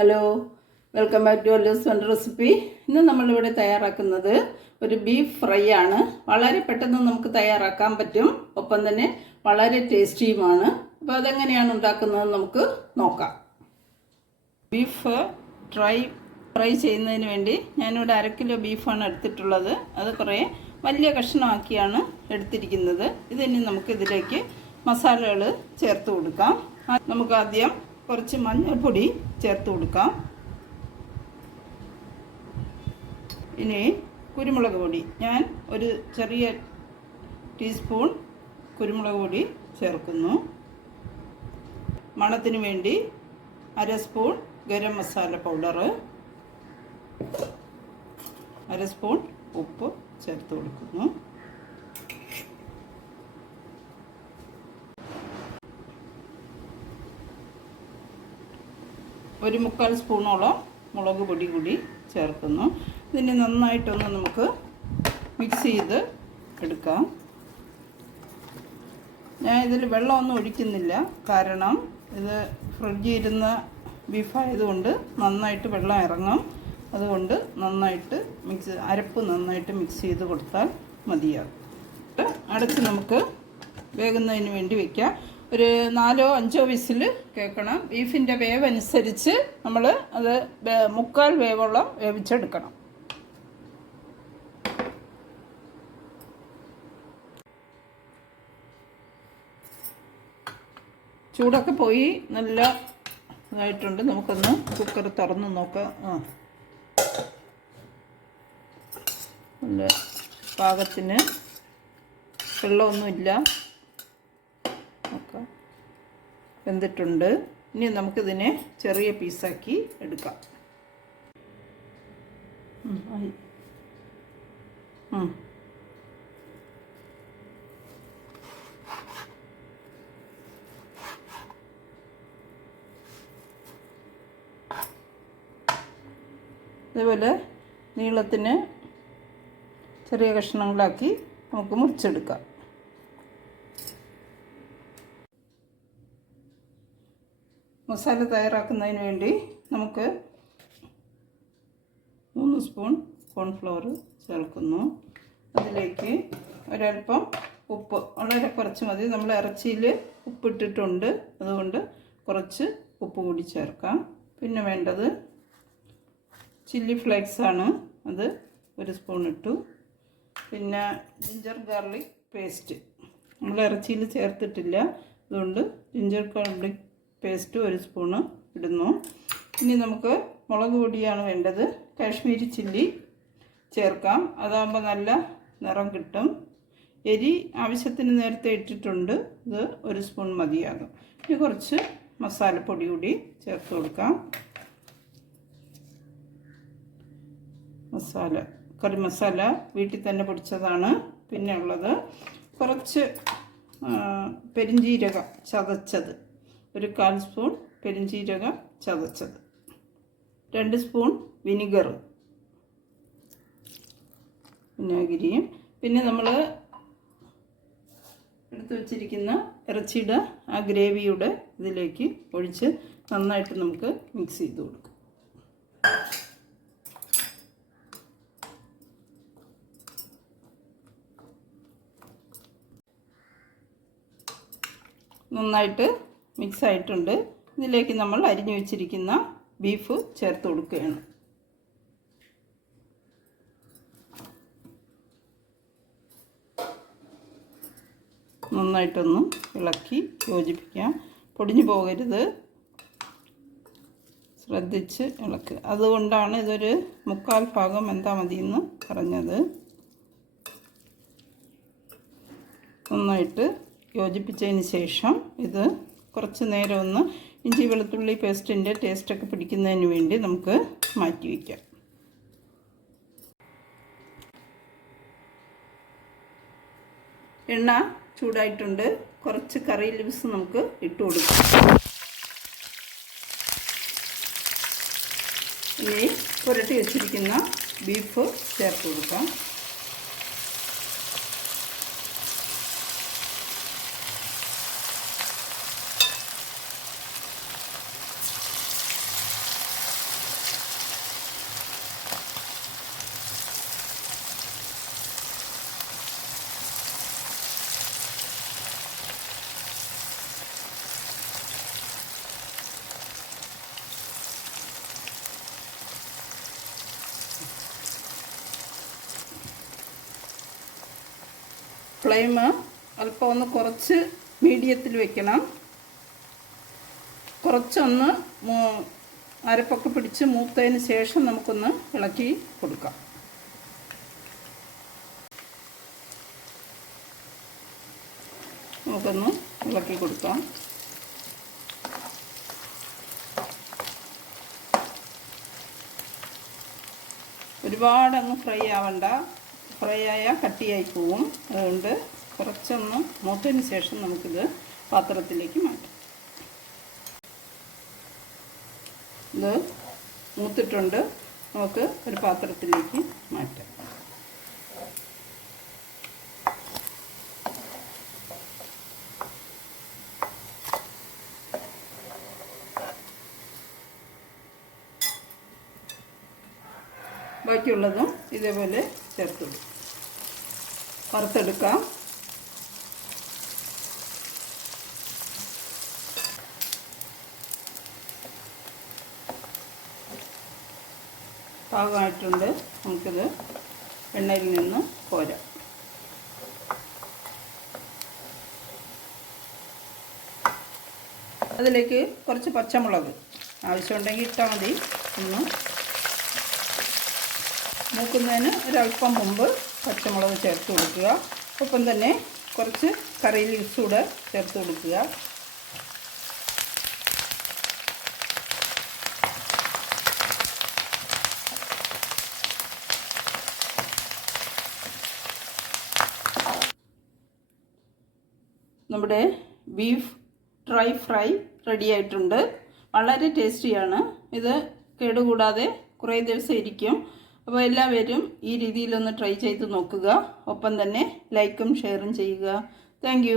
Hello welcome back to Allu's one recipe ഇന്ന് നമ്മളിവിടെ തയ്യാറാക്കുന്നത് ഒരു ബീഫ് ഫ്രൈ ആണ്. വളരെ പെട്ടെന്ന് നമുക്ക് തയ്യാറാക്കാൻ പറ്റും. ഒപ്പം തന്നെ വളരെ ടേസ്റ്റിയുമാണ് അപ്പോൾ അതെങ്ങനെയാണ് ഉണ്ടാക്കുന്നത് നമുക്ക് നോക്കാം. ബീഫ് ഡ്രൈ ഫ്രൈ ചെയ്യുന്നതിന് വേണ്ടി ഞാനിവിടെ അര കിലോ ബീഫാണ് എടുത്തിട്ടുള്ളത്. അത് കുറേ വലിയ കഷ്ണമാക്കിയാണ് എടുത്തിരിക്കുന്നത്. ഇതിനി നമുക്ക് ഇതിലേക്ക് മസാലകൾ ചേർത്ത് കൊടുക്കാം. നമുക്ക് ആദ്യം കുറച്ച് മഞ്ഞൾപ്പൊടി ചേർത്ത് കൊടുക്കാം. ഇനി കുരുമുളക് പൊടി. ഞാൻ ഒരു ചെറിയ ടീസ്പൂൺ കുരുമുളക് പൊടി ചേർക്കുന്നു. മണത്തിന് വേണ്ടി അര സ്പൂൺ ഗരം മസാല പൗഡർ അര സ്പൂൺ ഉപ്പ് ചേർത്ത് കൊടുക്കുന്നു. ഒരു മുക്കാൽ സ്പൂണോളം മുളക് പൊടി കൂടി ചേർക്കുന്നു. ഇതിനെ നന്നായിട്ടൊന്ന് നമുക്ക് മിക്സ് ചെയ്ത് എടുക്കാം. ഞാൻ ഇതിൽ വെള്ളമൊന്നും ഒഴിക്കുന്നില്ല. കാരണം ഇത് ഫ്രിഡ്ജിൽ ഇരുന്ന ബീഫായതുകൊണ്ട് നന്നായിട്ട് വെള്ളം ഇറങ്ങും. അതുകൊണ്ട് നന്നായിട്ട് മിക്സ് അരപ്പ് നന്നായിട്ട് മിക്സ് ചെയ്ത് കൊടുത്താൽ മതിയാകും. അടച്ച് നമുക്ക് വേകുന്നതിന് വേണ്ടി വയ്ക്കാം ഒരു നാലോ അഞ്ചോ വിസിൽ കേൾക്കണം. ബീഫിന്റെ വേവ് അനുസരിച്ച് നമ്മൾ അത് മുക്കാൽ വേവോളം വേവിച്ചെടുക്കണം. ചൂടൊക്കെ പോയി. നല്ല ഇതായിട്ടുണ്ട്. നമുക്കൊന്ന് കുക്കർ തുറന്ന് നോക്കാം. ആ. നല്ല പാകത്തിന് വെള്ളമൊന്നുമില്ല നോക്കാം വെന്തിട്ടുണ്ട്. ഇനി നമുക്കിതിനെ ചെറിയ പീസാക്കി എടുക്കാം. ഇതേപോലെ നീളത്തിന് ചെറിയ കഷ്ണങ്ങളാക്കി നമുക്ക് മുറിച്ചെടുക്കാം. മസാല തയ്യാറാക്കുന്നതിന് വേണ്ടി നമുക്ക് മൂന്ന് സ്പൂൺ കോൺഫ്ലവർ ചേർക്കുന്നു. അതിലേക്ക് ഒരൽപ്പം ഉപ്പ് വളരെ കുറച്ച് മതി. നമ്മൾ ഇറച്ചിയിൽ ഉപ്പിട്ടിട്ടുണ്ട്. അതുകൊണ്ട് കുറച്ച് ഉപ്പ് കൂടി ചേർക്കാം. പിന്നെ വേണ്ടത് ചില്ലി ഫ്ലേക്സ് ആണ്. അത് ഒരു സ്പൂൺ ഇട്ടു. പിന്നെ ജിഞ്ചർ ഗാർലിക് പേസ്റ്റ് നമ്മൾ ഇറച്ചിയിൽ ചേർത്തിട്ടില്ല. അതുകൊണ്ട് ജിഞ്ചർ ഗാർലിക് പേസ്റ്റ് ഒരു സ്പൂണ് ഇടുന്നു. ഇനി നമുക്ക് മുളക് പൊടിയാണ് വേണ്ടത്. കാശ്മീരി ചില്ലി ചേർക്കാം. അതാകുമ്പോൾ നല്ല നിറം കിട്ടും. എരി ആവശ്യത്തിന് നേരത്തെ ഇട്ടിട്ടുണ്ട്. ഇത് ഒരു സ്പൂൺ മതിയാകും. ഇനി കുറച്ച് മസാലപ്പൊടി കൂടി ചേർത്ത് കൊടുക്കാം. മസാല കറി മസാല വീട്ടിൽ തന്നെ പൊടിച്ചതാണ്. പിന്നെ ഉള്ളത് കുറച്ച് പെരിഞ്ചീരകം ചതച്ചത്. ഒരു കാൽ സ്പൂൺ പെരിഞ്ജീരകം ചതച്ചത്. രണ്ട് സ്പൂൺ വിനിഗർ വിനാഗിരിയും. പിന്നെ നമ്മൾ എടുത്തു വച്ചിരിക്കുന്ന ഇറച്ചിയുടെ ആ ഗ്രേവിയുടെ ഇതിലേക്ക് ഒഴിച്ച് നന്നായിട്ട് നമുക്ക് മിക്സ് ചെയ്ത് കൊടുക്കും. നന്നായിട്ട് മിക്സ് ആയിട്ടുണ്ട് ഇതിലേക്ക് നമ്മൾ അരിഞ്ഞു വെച്ചിരിക്കുന്ന ബീഫ് ചേർത്ത് കൊടുക്കുകയാണ്. നന്നായിട്ടൊന്ന് ഇളക്കി യോജിപ്പിക്കാം. പൊടിഞ്ഞു പോകരുത്. ശ്രദ്ധിച്ച് ഇളക്കുക അതുകൊണ്ടാണ് ഇതൊരു മുക്കാൽ ഭാഗം എന്താ മതിയെന്ന് പറഞ്ഞത്. നന്നായിട്ട് യോജിപ്പിച്ചതിന് ശേഷം ഇത് കുറച്ച് നേരം ഒന്ന് ഇഞ്ചി വെളുത്തുള്ളി പേസ്റ്റിന്റെ ടേസ്റ്റൊക്കെ പിടിക്കുന്നതിന് വേണ്ടി നമുക്ക് മാറ്റി വയ്ക്കാം. എണ്ണ ചൂടായിട്ടുണ്ട്. കുറച്ച് കറി ലീവ്സ് നമുക്ക് ഇട്ട് കൊടുക്കാം. ഇനി പുരട്ടി വെച്ചിരിക്കുന്ന ബീഫ് ചേർത്ത് കൊടുക്കാം. ഫ്ലെയിം അല്പം ഒന്ന് കുറച്ച് മീഡിയത്തിൽ വെക്കണം. കുറച്ചൊന്ന് അരപ്പൊക്കെ പിടിച്ച് മൂത്തതിന് ശേഷം നമുക്കൊന്ന് ഇളക്കി കൊടുക്കാം. നമുക്കൊന്ന് ഇളക്കി കൊടുക്കാം. ഒരുപാടങ്ങ് ഫ്രൈ ആവണ്ട. ഫ്രൈ ആയാൽ കട്ടിയായി പോവും അതുകൊണ്ട് കുറച്ചൊന്ന് മൂത്തതിന് ശേഷം നമുക്കിത് പാത്രത്തിലേക്ക് മാറ്റാം. ഇത് മൂത്തിട്ടുണ്ട്. നമുക്ക് ഒരു പാത്രത്തിലേക്ക് മാറ്റാം. ബാക്കിയുള്ളതും ഇതേപോലെ ചേർത്തിടും. വറുത്തെടുക്കാം. പാകമായിട്ടുണ്ട്. നമുക്കിത് എണ്ണയിൽ നിന്ന് കോരാം. അതിലേക്ക് കുറച്ച് പച്ചമുളക് ആവശ്യമുണ്ടെങ്കിൽ ഇട്ടാൽ മതി. ഒന്ന് മൂക്കുന്നതിന് ഒരല്പം മുമ്പ് പച്ചമുളക് ചേർത്ത് കൊടുക്കുക. ഒപ്പം തന്നെ കുറച്ച് കറി ലീവ്സ് കൂടെ ചേർത്ത് കൊടുക്കുക. നമ്മുടെ ബീഫ് ഡ്രൈ ഫ്രൈ റെഡി ആയിട്ടുണ്ട്. വളരെ ടേസ്റ്റിയാണ് ഇത് കേടുകൂടാതെ കുറേ ദിവസം ഇരിക്കും. അപ്പോൾ എല്ലാവരും ഈ രീതിയിലൊന്ന് ട്രൈ ചെയ്ത് നോക്കുക. ഒപ്പം തന്നെ ലൈക്കും ഷെയറും ചെയ്യുക. താങ്ക്